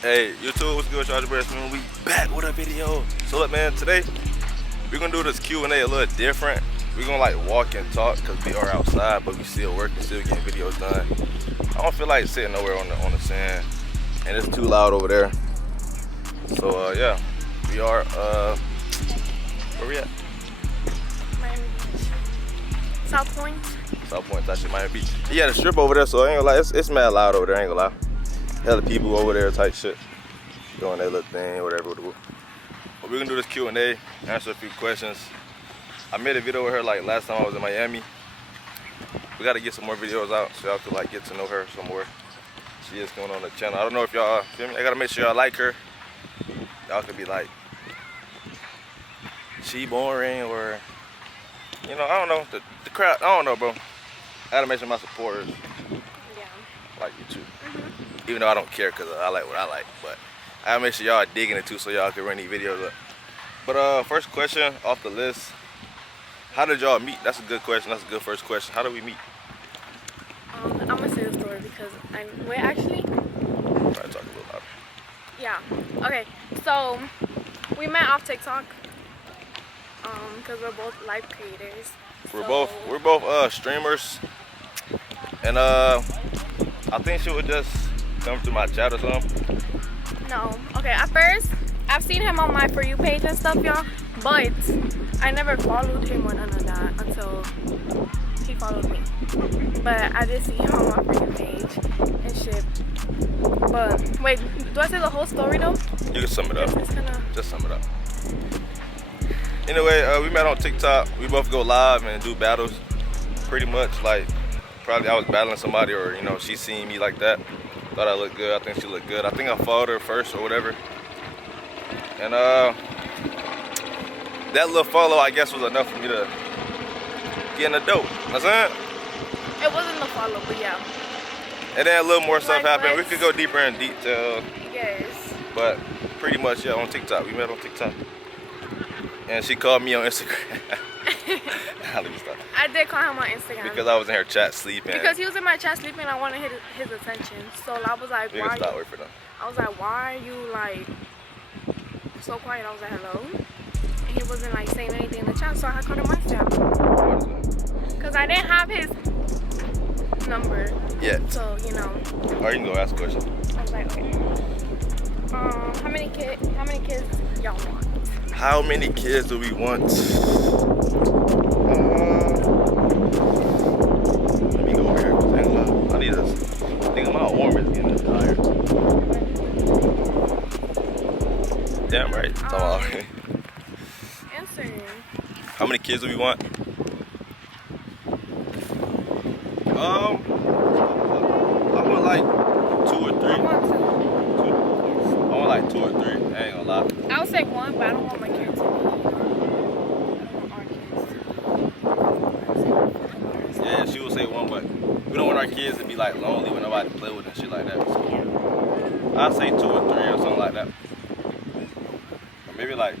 Hey, YouTube, what's good, y'all? Man, we back with a video. So look, man, today we're gonna do this Q&A a little different. We're gonna like walk and talk because we are outside, but we still working, still getting videos done. I don't feel like sitting nowhere on the sand, and it's too loud over there. So yeah, we are where we at? Miami Beach. South Point. South Point, actually Miami Beach. Yeah, the strip over there, so I ain't gonna lie, it's mad loud over there. I ain't gonna lie. Hella people over there type shit, doing their little thing, whatever. But we're gonna do this Q&A, answer a few questions. I made a video with her like last time I was in Miami. We gotta get some more videos out so y'all can like get to know her some more. She is coming on the channel. I don't know if y'all feel me. I gotta make sure y'all like her. Y'all could be like, she boring, or you know, I don't know. The crowd, I don't know, bro. I gotta make sure my supporters like you too. Even though I don't care because I like what I like, but I gotta make sure y'all are digging it too so y'all can run these videos up. But first question off the list, how did y'all meet? That's a good question. That's a good first question. How did we meet? I'm gonna say the story because we're actually. Try to talk a little louder. Yeah. Okay. So we met off TikTok. Because we're both live creators. We're both streamers, and I think she would just come through my chat or something. No. Okay. At first, I've seen him on my For You page and stuff, y'all. But I never followed him or none of that until he followed me. But I did see him on my For You page and shit. But wait, do I say the whole story though? You can sum it up. Just sum it up. Okay. Anyway, we met on TikTok. We both go live and do battles. Pretty much like probably I was battling somebody, or you know, she seen me like that. Thought I looked good. I think she looked good. I think I followed her first or whatever. And that little follow, I guess, was enough for me to get in the dope. That's it. It wasn't the follow, but yeah. And then a little more stuff Like, happened. We could go deeper in detail. Yes. But pretty much, yeah, on TikTok. We met on TikTok. And she called me on Instagram. Let me stop. I did call him on Instagram. Because I was in her chat sleeping. Because he was in my chat sleeping, I wanted his attention. So I was like, why? Stop, wait for them. I was like, why are you like so quiet? I was like, hello. And he wasn't like saying anything in the chat, so I called him on Instagram. What is that? Because I didn't have his number. Yet. So, you know. Or you can go ask a question. I was like, okay. How many kids y'all want? How many kids do we want? Let me go over here. I need this. I think my warm is getting tired. Damn right. Answer. How many kids do we want? I want like 2 or 3. I want 2. I want like 2 or 3. I ain't gonna lie. I would say 1, but I don't want my kids to be. I don't want our kids to be. Yeah, she would say 1, but we don't want our kids to be like lonely with nobody to play with and shit like that. So I'd say 2 or 3 or something like that. Or maybe like.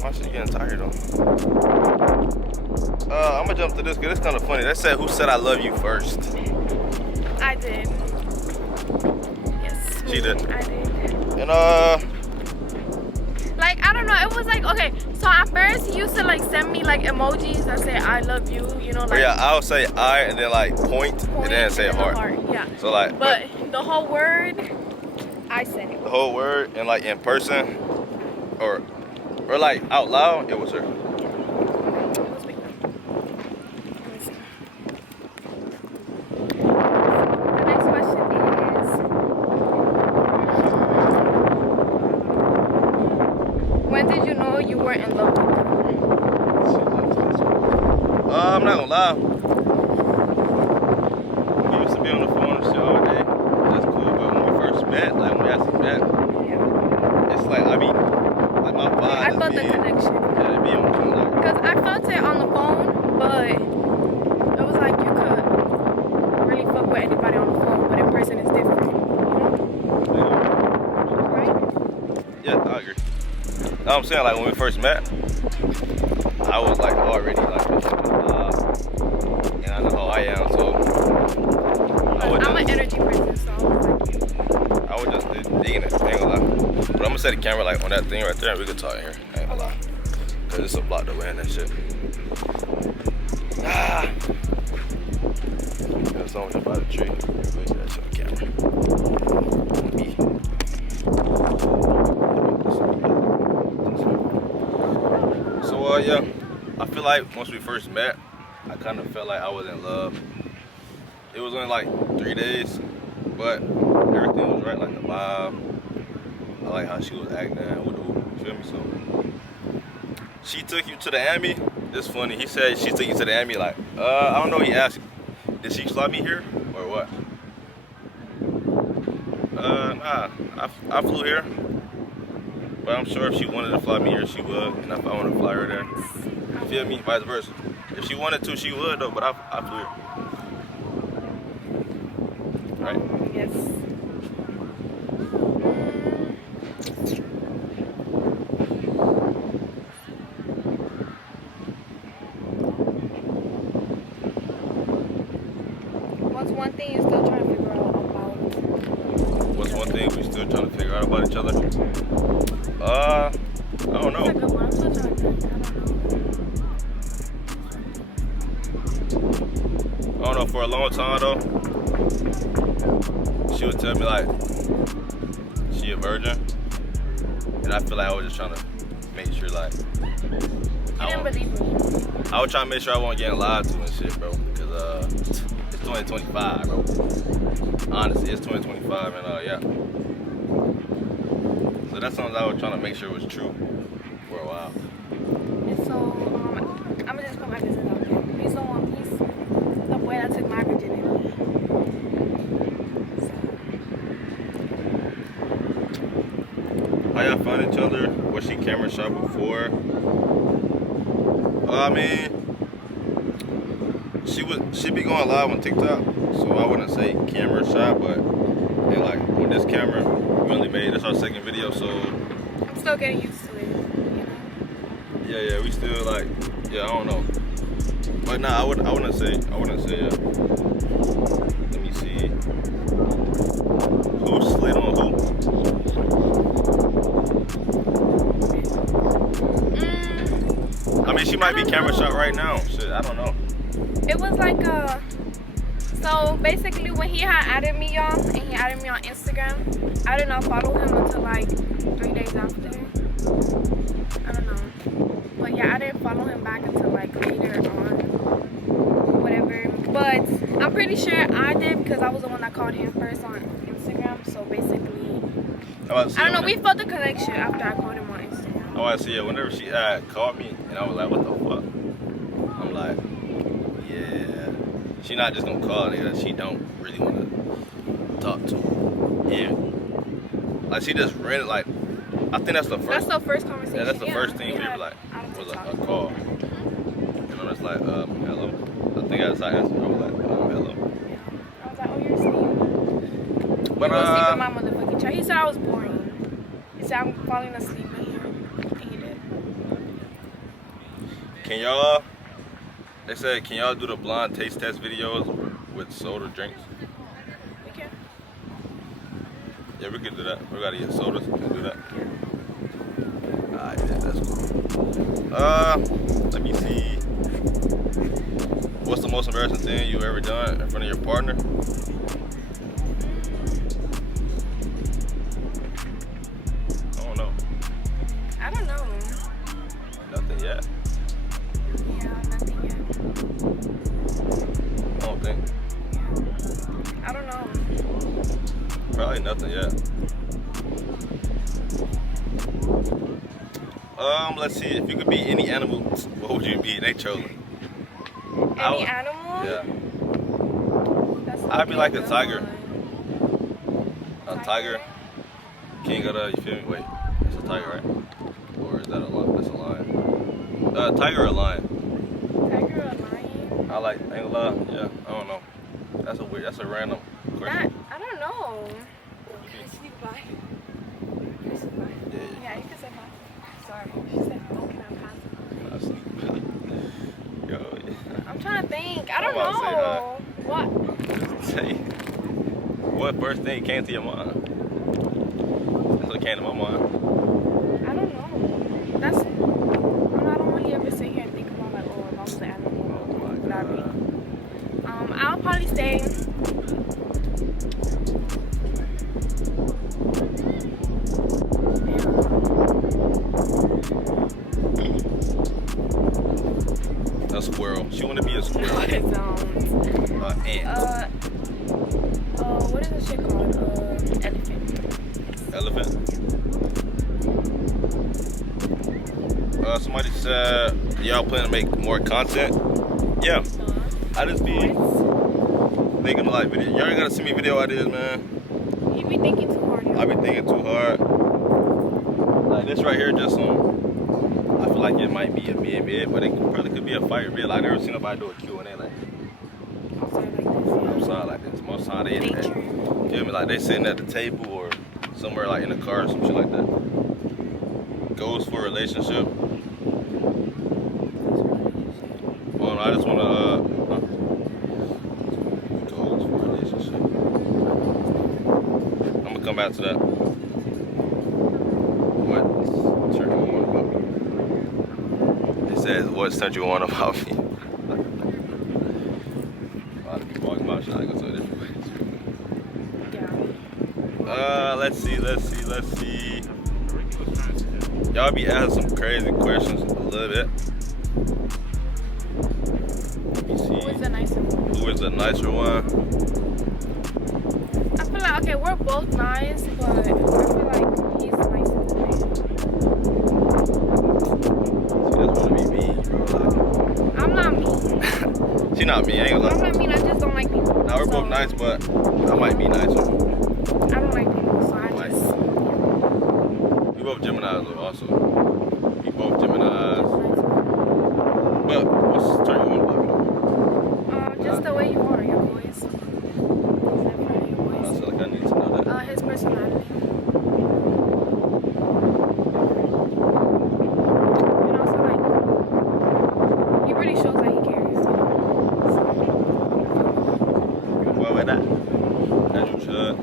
My shit getting tired though. I'm gonna jump to this because it's kind of funny. They said, who said I love you first? I did. Yes. She did. I did. And like, I don't know. It was like, okay. So at first, he used to like send me like emojis that say I love you. You know, like. Yeah, I'll say I and then like point and then say heart. Yeah. So like. But the whole word, I said it. The whole word and like in person, or like out loud, it was her. Let's wait. Let me see. The next question is, when did you know you were in love with her? I'm not gonna lie. We used to be on the phone and shit all day. That's cool, but when we first met, like when we actually met, it's like I mean. Like my vibe. I felt the connection. Yeah, it be on I'm saying like when we first met, I was like already like and I know how I am, so I'm an energy person, so I was just digging it, ain't gonna lie. But I'm gonna set the camera like on that thing right there and we can talk in here, ain't gonna lie. Cause it's a block the way and that shit. There's someone just by the tree. Wait, that shit on camera. So yeah, I feel like once we first met, I kind of felt like I was in love. It was only like 3 days, but everything was right, like the vibe. I like how she was acting, you feel me? So she took you to the Abbey. It's funny. He said she took you to the Abbey. Like, I don't know. He asked, did she fly me here or what? Nah. I flew here, but I'm sure if she wanted to fly me here, she would. And if I want to fly her there, you feel me? Vice versa. If she wanted to, she would though. But I flew here. Right? yes. What's one thing you're still trying to figure out about? What's one thing we still trying to figure out about each other? I don't know. That's a good one. I'm still trying to think. I don't know. For a long time though, she would tell me like she a virgin, and I feel like I was just trying to make sure like I didn't believe me. I was trying to make sure I wasn't getting lied to and shit, bro. Cause it's 2025, bro. Honestly, it's 2025, and yeah. So that's something I was trying to make sure was true for a while. And so, I'm gonna just put my business out there. He's the boy that took my virginity. How y'all find each other? Was she camera shy before? I mean, she be going live on TikTok, so I wouldn't say camera shy, but and like with this camera, we only made this our second video, so I'm still getting used to it, you know? yeah, we still like, I don't know, but nah, I wouldn't say, let me see, who slid on who? I mean, she might be camera shot right now. Shit, I don't know. It was like so basically when he had added me, y'all, and he added me on Instagram, I did not follow him until like 3 days after. I don't know. But yeah, I didn't follow him back until like later on. Whatever. But I'm pretty sure I did because I was the one that called him first on Instagram. So basically, I don't know, we felt the connection after I called him on Instagram. Oh, I see. Yeah, whenever she called me, and I was like, what the fuck? I'm like, yeah. She not just gonna call nigga that she don't really want to talk to. Yeah. Like, she just ran it, like, I think that's the first. That's the first conversation. Yeah, that's the first thing we were like, was a call. Mm-hmm. And I was like, hello. I think I decided to answer. I was like, hello. Yeah. I was like, oh, you're asleep. But, you were asleep in my motherfucking chair. He said I was boring. He said I'm falling asleep in here. And he did. Can y'all, they said, can y'all do the blind taste test videos with soda drinks? We can. Yeah, we could do that. We gotta get sodas and do that. Alright, yeah, that's cool. Let me see. What's the most embarrassing thing you've ever done in front of your partner? I don't know. I don't know. Nothing yet. Yeah, nothing yet. I don't think. Yeah. I don't know. Probably nothing yet. Let's see. If you could be any animal, what would you be? They chose it. Any animal? Yeah. That's I'd be like a good tiger. one. A tiger. King of the, you feel me? Wait, it's a tiger, right? Or is that a lion? That's a lion. Tiger or a lion? Tiger or lion? I like, ain't gonna lie, yeah, I don't know. That's a random question. I don't know. Can I sleep by? Yeah. Yeah, you can say bye. sorry. She said, oh, can I pass it? Yo, I'm trying to think. I don't I'm about to say know. What? say, what first thing came to your mind? That's what came to my mind. I don't know. That's. I don't really ever sit here and think about like, oh, if I was an animal, what would I be? I'll probably say. A squirrel. She want to be a squirrel. No, it don't. Ant. What is this shit called? Elephant. Elephant. Somebody said y'all plan to make more content. Yeah. I just be thinking like video. Y'all ain't gotta send me video ideas, man. You be thinking too hard. I be thinking too hard. Like this right here, just some. I feel like it might be a mid, but it probably could be a fire vid. I never seen nobody do a Q&A like outside like this. Most time they feel me like they sitting at the table or somewhere like in a car or some shit like that. Goals for a relationship. Well, I just wanna goals for a relationship. I'm gonna come back to that. What turned you on about me? It says what turned you on about me. A lot of people talking about shit. I go to a different place. Let's see. Y'all be asking some crazy questions a little bit. Let me see. Who is the nicer one? Who is the nicer one? I feel like, okay, we're both nice, but I feel like he's nicer than me. She just wanna be mean, bro. Like, I'm not mean. she not mean, I ain't gonna I'm lie. not mean, I just don't like people. Now we're both nice, but I might be nicer. I don't like people, so I just... We both Geminis though, also. We both Geminis. But what's turning you on about me? Just the way you are, your voice. I feel like I need to know that. His personality. And also, like, he really shows that he cares. Well, with that, as you should.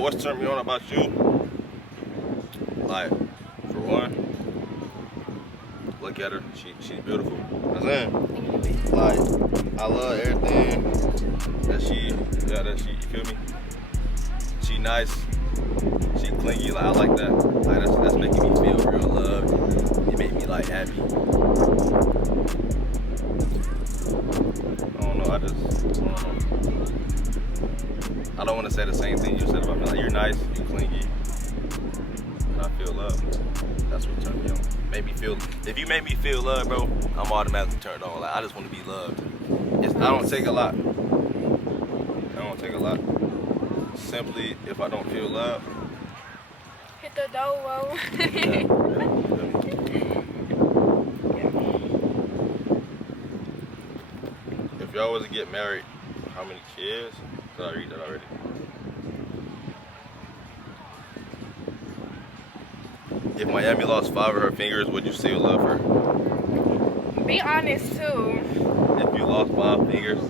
What's turning me on about you? Like, for one, look at her. She's beautiful. That's it. Like, I love everything that she, you feel me? She nice. She clingy. Like, I like that. Like, that's making me feel real loved. It make me like happy. I don't know. I don't know. I don't want to say the same thing you said about me. Like, you're nice, you're clingy, and I feel love. That's what turned me on. Make me feel. If you make me feel love, bro, I'm automatically turned on. Like, I just want to be loved. I don't take a lot. Simply, if I don't feel love, Hit the door. if y'all was to get married, how many kids? Did I read that already? If Miami lost 5 of her fingers, would you still love her? Be honest, too. If you lost 5 fingers,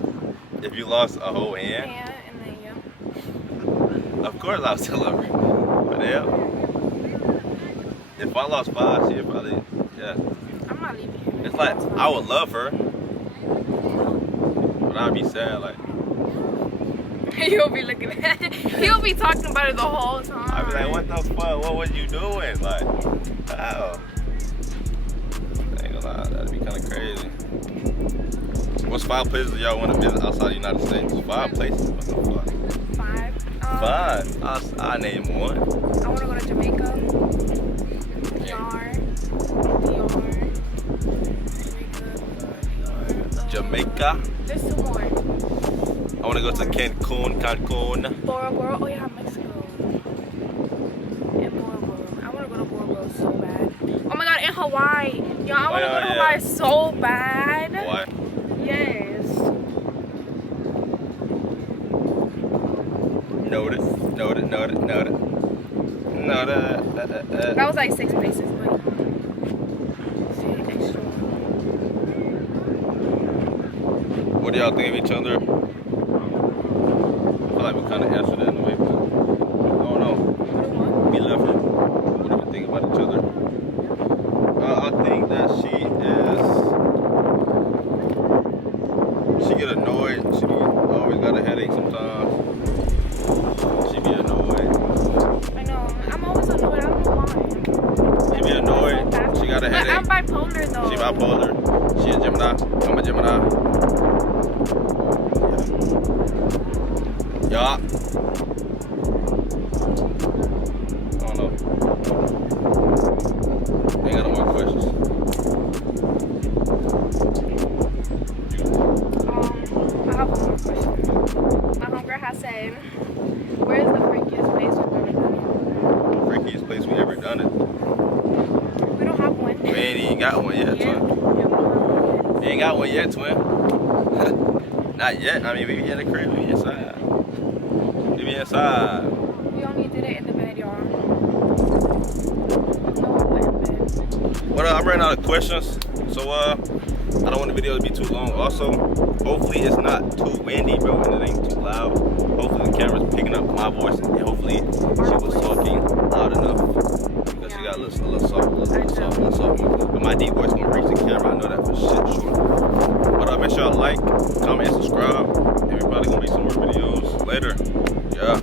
if you lost a whole hand, Yeah, and then you. of course I would still love her. But yeah, if I lost 5, she'd probably, yeah. I'm not leaving him. It's like, I would love her, but I'd be sad, like. You'll be looking at it. He'll be talking about it the whole time. I'd be like, what the fuck? What was you doing? Like, how? I ain't gonna lie, that'd be kind of crazy. What's 5 places y'all want to visit outside the United States? 5 places? What the fuck? 5. 5? I'll name one. I want to go to Jamaica. Jamaica. There's 2 more. I want to go to Cancun. Bora Bora. Oh yeah, Mexico. And Bora Bora. I want to go to Bora Bora so bad. Oh my god, in Hawaii. Yo, I want to go to Hawaii so bad. Hawaii? Yes. Noted. That was like 6 places, but What do y'all think of each other? I feel like we kind of answered that in a way, but I don't know. We love her. What do we think about each other? I think that she get annoyed. She always got a headache sometimes. She be annoyed. I know. I'm always annoyed. I don't know why. She be annoyed. She got a But headache. I'm bipolar though. She bipolar. She a Gemini. I'm a Gemini. Yeah. I don't know. Ain't got no more questions. I have one more question. My homegirl has said, where is the freakiest place we've ever done it? Freakiest place we ever done it. We don't have one. We ain't even got one yet, Yeah. twin. Yeah, we don't have one. We ain't got one yet, twin. Not yet. I mean, we be in the crib. We be inside. We be inside. We only did it in the bed, y'all. No, we went in bed. But I'm running out of questions, so I don't want the video to be too long. Also, hopefully it's not too windy, bro, and it ain't too loud. Hopefully the camera's picking up my voice, and hopefully she was talking loud enough because she got a little soft. But my deep voice gonna reach the camera. I know that for shit sure. But make sure y'all like, comment, and subscribe. And we probably gonna make some more videos later. Yeah.